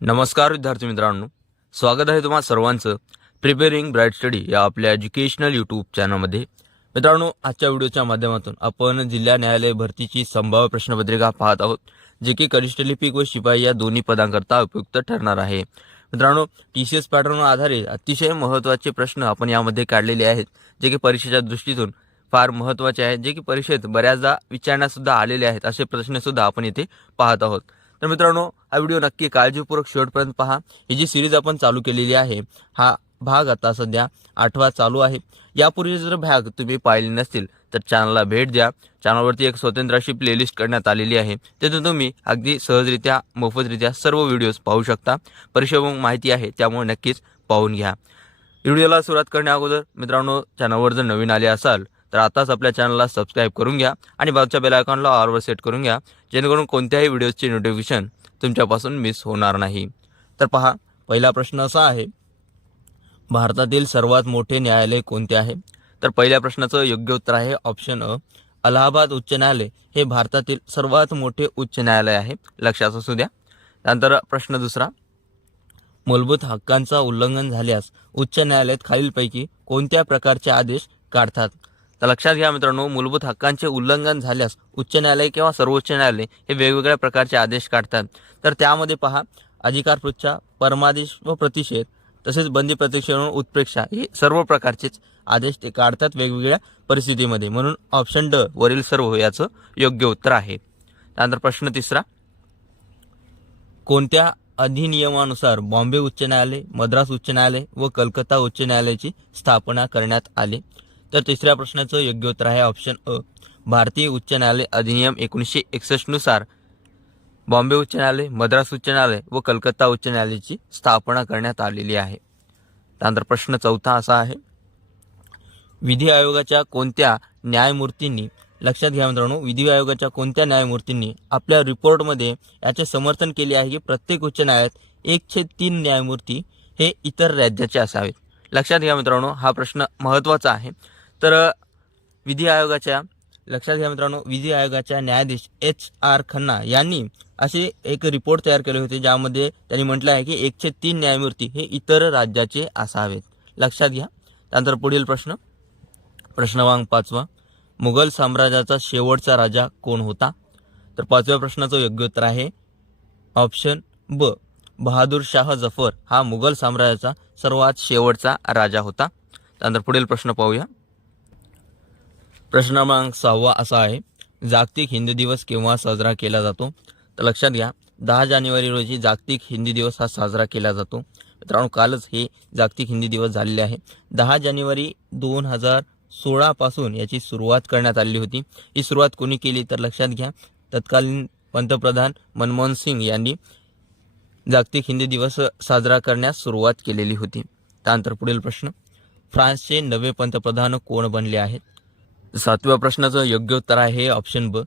नमस्कार विद्यार्थी मित्रांनो. स्वागत आहे तुम्हा सर्वांचं प्रिपेअरिंग ब्राईट स्टडी या आपल्या एज्युकेशनल यूट्यूब चॅनलमध्ये. मित्रांनो आजच्या व्हिडिओच्या माध्यमातून आपण जिल्हा न्यायालय भरतीची संभाव्य प्रश्नपत्रिका पाहत आहोत जे की कनिष्ठ लिपिक व शिपाई या दोन्ही पदांकरता उपयुक्त ठरणार आहे. मित्रांनो टी सी एस पॅटर्नवर आधारित अतिशय महत्त्वाचे प्रश्न आपण यामध्ये काढलेले आहेत जे की परीक्षेच्या दृष्टीतून फार महत्त्वाचे आहेत जे की परीक्षेत बऱ्याचदा विचारण्यासुद्धा आलेले आहेत असे प्रश्नसुद्धा आपण इथे पाहत आहोत. तर मित्रांनो हा व्हिडिओ नक्की काळजीपूर्वक शेवटपर्यंत पहा. ही जी सिरीज आपण चालू केलेली आहे हा भाग आता सध्या आठवा चालू आहे. यापूर्वी जर भाग तुम्ही पाहिले नसतील तर चॅनलला भेट द्या. चॅनलवरती एक स्वतंत्र अशी प्लेलिस्ट करण्यात आलेली आहे. तिथून तुम्ही अगदी सहजरित्या मोफतरित्या सर्व व्हिडिओज पाहू शकता. परीक्षेमुख माहिती आहे त्यामुळे नक्कीच पाहून घ्या. व्हिडिओला सुरुवात करण्याअगोदर मित्रांनो चॅनलवर जर नवीन आले असाल तर आताच आपल्या चॅनलला सबस्क्राईब करून घ्या आणि बाजूच्या बेल आयकॉनला ऑलवर सेट करून घ्या जेणेकरून कोणत्याही व्हिडिओजची नोटिफिकेशन तुमच्यापासून मिस होणार नाही. तर पहा पहिला प्रश्न असा आहे भारतातील सर्वात मोठे न्यायालय कोणते आहे? तर पहिल्या प्रश्नाचं योग्य उत्तर आहे ऑप्शन अ अलाहाबाद उच्च न्यायालय हे भारतातील सर्वात मोठे उच्च न्यायालय आहे. लक्षात असू द्या. त्यानंतर प्रश्न दुसरा मूलभूत हक्कांचा उल्लंघन झाल्यास उच्च न्यायालयात खालीलपैकी कोणत्या प्रकारचे आदेश काढतात? तर लक्षात घ्या मित्रांनो मूलभूत हक्कांचे उल्लंघन झाल्यास उच्च न्यायालय किंवा सर्वोच्च न्यायालय हे वेगवेगळ्या प्रकारचे आदेश काढतात. तर त्यामध्ये पहा अधिकारपृच्छा परमादेश व प्रतिषेध तसेच बंदी प्रतीक्षेवरून उत्प्रेक्षा हे सर्व प्रकारचेच आदेश ते काढतात वेगवेगळ्या परिस्थितीमध्ये. म्हणून ऑप्शन ड वरील सर्व याचं योग्य उत्तर आहे. त्यानंतर प्रश्न तिसरा. कोणत्या अधिनियमानुसार बॉम्बे उच्च न्यायालय मद्रास उच्च न्यायालय व कलकत्ता उच्च न्यायालयाची स्थापना करण्यात आली? तर तिसऱ्या प्रश्नाचं योग्य उत्तर आहे ऑप्शन अ. भारतीय उच्च न्यायालय अधिनियम एकोणीसशे एकसष्टनुसार बॉम्बे उच्च न्यायालय मद्रास उच्च न्यायालय व कलकत्ता उच्च न्यायालयाची स्थापना करण्यात आलेली आहे. त्यानंतर प्रश्न चौथा असा आहे. विधी आयोगाच्या कोणत्या न्यायमूर्तींनी लक्षात घ्या मित्रांनो विधी आयोगाच्या कोणत्या न्यायमूर्तींनी आपल्या रिपोर्टमध्ये याचे समर्थन केले आहे की प्रत्येक उच्च न्यायालयात एकशे तीन न्यायमूर्ती हे इतर राज्याचे असावेत? लक्षात घ्या मित्रांनो हा प्रश्न महत्त्वाचा आहे. तर विधी आयोगाच्या लक्षात घ्या मित्रांनो विधी आयोगाच्या न्यायाधीश एच आर खन्ना यांनी असे एक रिपोर्ट तयार केले होते ज्यामध्ये त्यांनी म्हटलं आहे की एकशे तीन न्यायमूर्ती हे इतर राज्याचे असावेत. लक्षात घ्या. त्यानंतर पुढील प्रश्न. प्रश्नवांग पाचवा. मुघल साम्राज्याचा शेवटचा राजा कोण होता? तर पाचव्या प्रश्नाचं योग्य उत्तर आहे ऑप्शन ब. बहादूर शाह जफर हा मुघल साम्राज्याचा सर्वात शेवटचा राजा होता. त्यानंतर पुढील प्रश्न पाहूया. प्रश्न क्रमांक सहावा असा आहे. जागतिक हिंदी दिवस केव्हा साजरा केला जातो? तर लक्षात घ्या दहा जानेवारी रोजी जागतिक हिंदी दिवस हा साजरा केला जातो. मित्रांनो कालच हे जागतिक हिंदी दिवस झालेले आहे. दहा जानेवारी दोन हजार सोळापासून याची सुरुवात करण्यात आली होती. ही सुरुवात कोणी केली? तर लक्षात घ्या तत्कालीन पंतप्रधान मनमोहन सिंग यांनी जागतिक हिंदी दिवस साजरा करण्यास सुरुवात केलेली होती. त्यानंतर पुढील प्रश्न फ्रान्सचे नवे पंतप्रधान कोण बनले आहेत? सातव्या प्रश्नाचं योग्य उत्तर आहे ऑप्शन ब.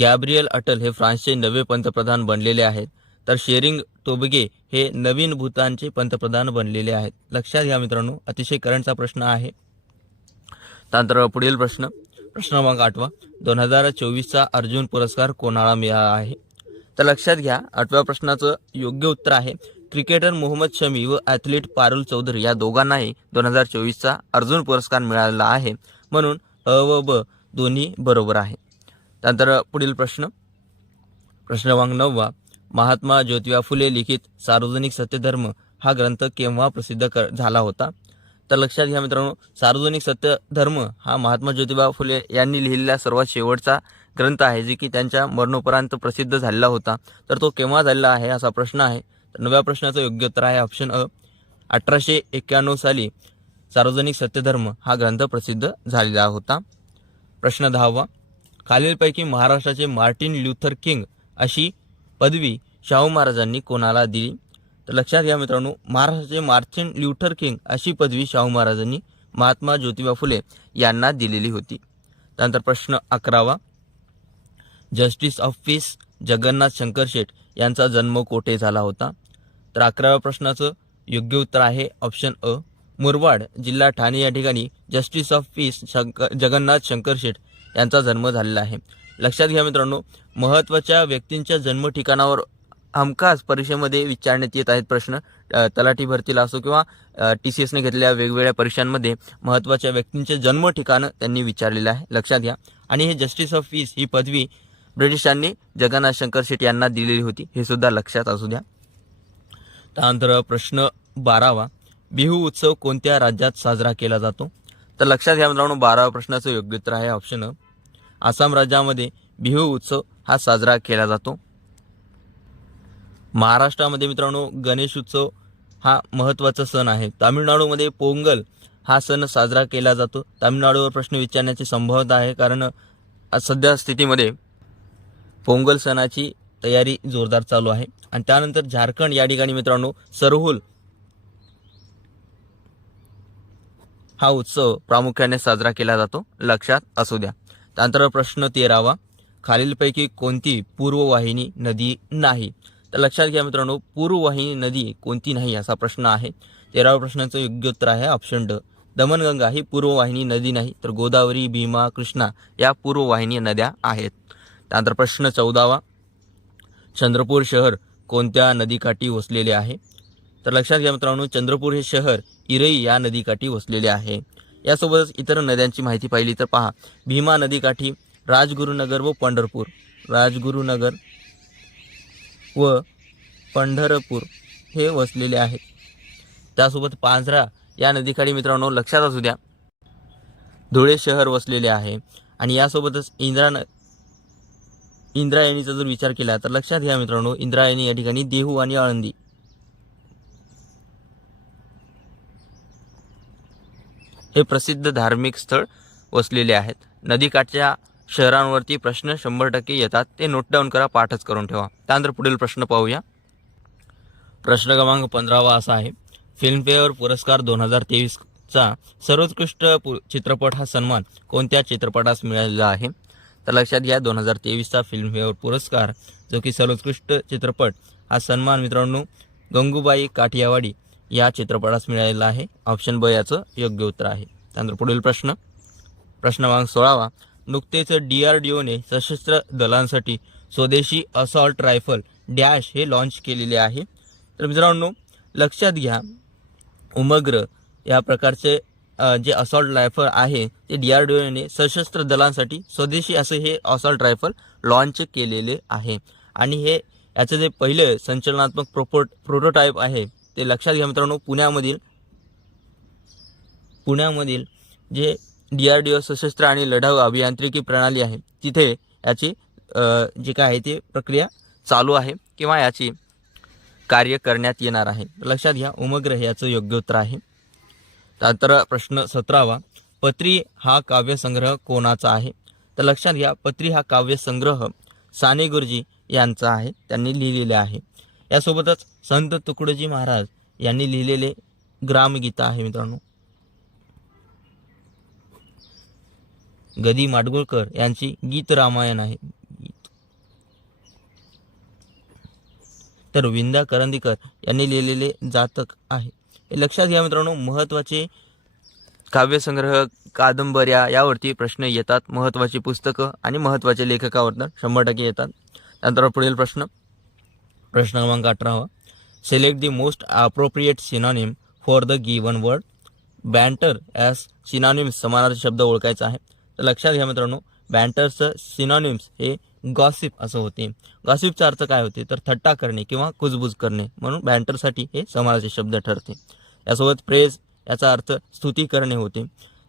गॅब्रियल अटल हे फ्रान्सचे नवे पंतप्रधान बनलेले आहेत. तर शेरिंग तोबगे हे नवीन भूतानचे पंतप्रधान बनलेले आहेत. लक्षात घ्या मित्रांनो अतिशय करंटचा प्रश्न आहे. त्यानंतर पुढील प्रश्न. प्रश्न क्रमांक आठवा. दोन हजार चोवीसचा अर्जुन पुरस्कार कोणाला मिळाला आहे? तर लक्षात घ्या आठव्या प्रश्नाचं योग्य उत्तर आहे. क्रिकेटर मोहम्मद शमी व ॲथलीट पारुल चौधरी या दोघांनाही दोन हजार चोवीसचा अर्जुन पुरस्कार मिळालेला आहे. म्हणून अ व ब दोन्ही बरोबर आहे. त्यानंतर पुढील प्रश्न. प्रश्नवांग नववा महात्मा ज्योतिबा फुले लिखित सार्वजनिक सत्यधर्म हा ग्रंथ केव्हा प्रसिद्ध कर झाला होता? तर लक्षात घ्या मित्रांनो सार्वजनिक सत्यधर्म हा महात्मा ज्योतिबा फुले यांनी लिहिलेला सर्वात शेवटचा ग्रंथ आहे जे की त्यांच्या मरणोपरांत प्रसिद्ध झालेला होता. तर तो केव्हा झालेला आहे असा प्रश्न आहे. तर नव्या प्रश्नाचं योग्य उत्तर आहे ऑप्शन अ. अठराशे एक्क्याण्णव साली सार्वजनिक सत्यधर्म हा ग्रंथ प्रसिद्ध झालेला होता. प्रश्न दहावा. खालीलपैकी महाराष्ट्राचे मार्टिन ल्युथर किंग अशी पदवी शाहू महाराजांनी कोणाला दिली? तर लक्षात घ्या मित्रांनो महाराष्ट्राचे मार्टिन ल्युथर किंग अशी पदवी शाहू महाराजांनी महात्मा ज्योतिबा फुले यांना दिलेली होती. त्यानंतर प्रश्न अकरावा. Justice of peace Jagannath Shankar Sheth यांचा जन्म कोठे झाला होता? तर अकराव्या प्रश्नाचं योग्य उत्तर आहे ऑप्शन अ. मुरवाड जिल्हा ठाणे या ठिकाणी justice of peace Shankar Jagannath Shankar Sheth यांचा जन्म झालेला आहे. लक्षात घ्या मित्रांनो महत्त्वाच्या व्यक्तींच्या जन्म ठिकाणावर हमखास परीक्षेमध्ये विचारण्यात येत आहेत प्रश्न. तलाठी भरतीला असो किंवा टी सी एसने घेतलेल्या वेगवेगळ्या परीक्षांमध्ये महत्त्वाच्या व्यक्तींचे जन्म ठिकाणं त्यांनी विचारलेलं आहे. लक्षात घ्या. आणि हे जस्टिस ऑफ पीस ही पदवी ब्रिटिशांनी जगन्नाथ शंकर शेट यांना दिलेली होती. हे सुद्धा लक्षात असू द्या. त्यानंतर प्रश्न बारावा. बिहू उत्सव कोणत्या राज्यात साजरा केला जातो? तर लक्षात घ्या मित्रांनो बारावा प्रश्नाचं योग्य उत्तर आहे ऑप्शन अ. आसाम राज्यामध्ये बिहू उत्सव हा साजरा केला जातो. महाराष्ट्रामध्ये मित्रांनो गणेश उत्सव हा महत्त्वाचा सण आहे. तामिळनाडूमध्ये पोंगल हा सण साजरा केला जातो. तामिळनाडूवर प्रश्न विचारण्याची संभाव्यता आहे कारण सध्या स्थितीमध्ये पोंगल सणाची तयारी जोरदार चालू आहे. आणि त्यानंतर झारखंड या ठिकाणी मित्रांनो सरहुल हा उत्सव प्रामुख्याने साजरा केला जातो. लक्षात असू द्या. त्यानंतर प्रश्न तेरावा. खालीलपैकी कोणती पूर्ववाहिनी नदी नाही? तर लक्षात घ्या मित्रांनो पूर्ववाहिनी नदी कोणती नाही असा प्रश्न आहे. तेराव्या प्रश्नाचं योग्य उत्तर आहे ऑप्शन ड. दमनगंगा ही पूर्ववाहिनी नदी नाही तर गोदावरी भीमा कृष्णा या पूर्ववाहिनी नद्या आहेत. त्यानंतर प्रश्न चौदावा. चंद्रपूर शहर कोणत्या नदीकाठी वसलेले आहे? तर लक्षात घ्या मित्रांनो चंद्रपूर हे शहर इरई या नदीकाठी वसलेले आहे. यासोबतच इतर नद्यांची माहिती पाहिली तर पहा भीमा नदीकाठी राजगुरुनगर व पंढरपूर. राजगुरुनगर व पंढरपूर हे वसलेले आहेत त्यासोबत पांझरा या नदीकाठी मित्रांनो लक्षात असू द्या धुळे शहर वसलेले आहे. आणि यासोबतच इंद्रा न इंद्रायणीचा जर विचार केला तर लक्षात घ्या मित्रांनो इंद्रायणी या ठिकाणी देहू आणि आळंदी हे प्रसिद्ध धार्मिक स्थळ वसलेले आहेत. नदीकाठच्या शहरांवरती प्रश्न शंभर टक्के येतात. ते नोट डाऊन करा पाठच करून ठेवा. त्यानंतर पुढील प्रश्न पाहूया. प्रश्न क्रमांक पंधरावा असा आहे. फिल्मफेअर पुरस्कार दोन हजार तेवीसचा सर्वोत्कृष्ट पु चित्रपट हा सन्मान कोणत्या चित्रपटास मिळालेला आहे? तर लक्षात घ्या दोन हजार तेवीसचा फिल्मफेअर पुरस्कार जो की सर्वोत्कृष्ट चित्रपट हा सन्मान मित्रांनो गंगूबाई काठियावाडी या चित्रपटास मिळालेला आहे. ऑप्शन ब याचं योग्य उत्तर आहे. त्यानंतर पुढील प्रश्न. प्रश्न क्रमांक सोळावा. नुकतेच डी आर डी ओने सशस्त्र दलांसाठी स्वदेशी असॉल्ट रायफल डॅश हे लॉन्च केलेले आहे. तर मित्रांनो लक्षात घ्या उमग्र या प्रकारचे जे असॉल्ट रायफल आहे ते डी आर डी ओने सशस्त्र दलांसाठी स्वदेशी असे हे असॉल्ट रायफल लॉन्च केलेले आहे. आणि हे याचं जे पहिले संचलनात्मक प्रोपो प्रोटोटाईप आहे ते लक्षात घ्या मित्रांनो पुण्यामधील पुण्यामधील जे डी आर डी ओ सशस्त्र आणि लढाऊ अभियांत्रिकी प्रणाली आहे तिथे याची जी काय आहे ती प्रक्रिया चालू आहे किंवा याची कार्य करण्यात येणार आहे. लक्षात घ्या उमग्रह याचं योग्य उत्तर आहे. त्यानंतर प्रश्न सतरावा पत्री हा काव्यसंग्रह कोणाचा आहे? तर लक्षात घ्या पत्री हा काव्यसंग्रह साने गुरुजी यांचा आहे त्यांनी लिहिलेला आहे. यासोबतच संत तुकडोजी महाराज यांनी लिहिलेले ग्रामगीता आहे मित्रांनो. गदी माडगुळकर यांची गीत रामायण आहे. गीत तर विंदा करंदीकर यांनी लिहिलेले जातक आहे. हे लक्षात घ्या मित्रांनो महत्त्वाचे काव्यसंग्रह कादंबऱ्या यावरती प्रश्न येतात. महत्त्वाची पुस्तकं आणि महत्त्वाचे लेखकावर शंभर टक्के येतात. त्यानंतर पुढील प्रश्न. प्रश्न क्रमांक अठरावा select the most appropriate synonym for the given word banter as synonyms समानार्थी शब्द ओळखायचा आहे. तर लक्षात घ्या मित्रांनो बँटरचं सिनॉनिम्स हे गॉसिप असं होते. गॉसिपचा अर्थ काय होते? तर थट्टा करणे किंवा कुजबुज करणे. म्हणून बँटरसाठी हे समानार्थी शब्द ठरते. यासोबत प्रेज याचा अर्थ स्तुती करणे होते.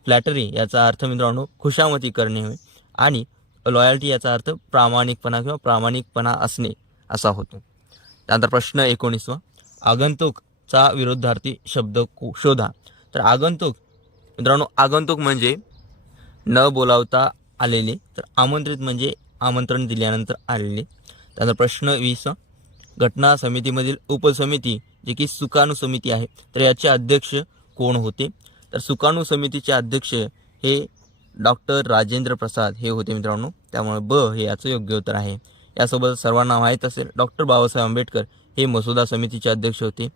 फ्लॅटरी याचा अर्थ मित्रांनो खुशामती करणे होय. आणि लॉयल्टी याचा अर्थ प्रामाणिकपणा किंवा प्रामाणिकपणा असणे असा होतो. त्यानंतर प्रश्न एकोणीसवा. आगंतुकचा विरोधार्थी शब्द को- शोधा. तर आगंतुक मित्रांनो आगंतुक म्हणजे न बोलावता आलेले तर आमंत्रित म्हणजे आमंत्रण दिल्यानंतर आलेले. त्यानंतर प्रश्न वीस. घटना समितीमधील उपसमिती जे की सुकाणू समिती आहे तर याचे अध्यक्ष कोण होते? तर सुकाणू समितीचे अध्यक्ष हे डॉक्टर राजेंद्र प्रसाद हे होते मित्रांनो. त्यामुळे ब हे याचं योग्य उत्तर आहे. यासोबत सर्वांना माहीत असेल डॉक्टर बाबासाहेब आंबेडकर हे मसुदा समितीचे अध्यक्ष होते.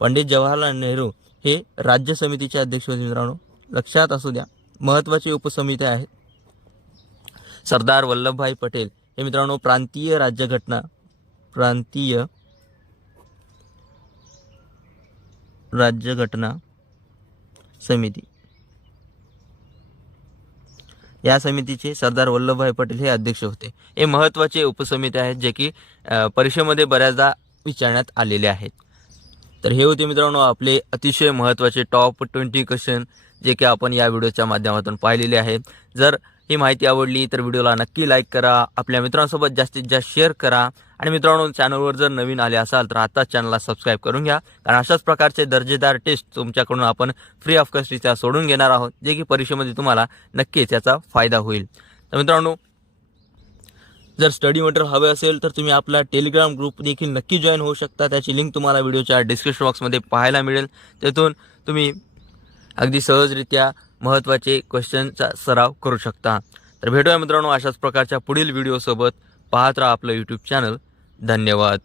पंडित जवाहरलाल नेहरू हे राज्य समितीचे अध्यक्ष होते मित्रांनो. लक्षात असू द्या महत्त्वाचे उपसमित्या आहेत. सरदार वल्लभभाई पटेल हे मित्रांनो प्रांतीय राज्यघटना प्रांतीय राज्यघटना समिती. या समितीचे सरदार वल्लभभाई पटेल हे अध्यक्ष होते. हे महत्त्वाचे उपसमिती आहेत जे की परीक्षेमध्ये बऱ्याचदा विचारण्यात आलेले आहेत. तर हे होते मित्रांनो आपले अतिशय महत्त्वाचे टॉप ट्वेंटी क्वेश्चन जे की आपण या व्हिडिओच्या माध्यमातून पाहिलेले आहेत जर ही माहिती आवडली तर व्हिडिओला नक्की लाईक करा. आपल्या मित्रांसोबत जास्तीत जास्त शेअर करा. आणि मित्रांनो चॅनलवर जर नवीन आले असाल तर आताच चॅनलला सबस्क्राईब करून घ्या. कारण अशाच प्रकारचे दर्जेदार टेस्ट तुमच्याकडून आपण फ्री ऑफ कॉस्टच्या सोडून घेणार आहोत जे की परीक्षेमध्ये तुम्हाला नक्कीच याचा फायदा होईल. तर मित्रांनो जर स्टडी मटेरियल हवे असेल तर तुम्ही आपला टेलिग्राम ग्रुप देखील नक्की जॉईन होऊ शकता. त्याची लिंक तुम्हाला व्हिडिओच्या डिस्क्रिप्शन बॉक्समध्ये पाहायला मिळेल. तेथून तुम्ही अगदी सहजरित्या महत्त्वाचे क्वेश्चनचा सराव करू शकता. तर भेटूया मित्रांनो अशाच प्रकारच्या पुढील व्हिडिओसोबत पाहत राहा आपलं यूट्यूब चॅनल धन्यवाद.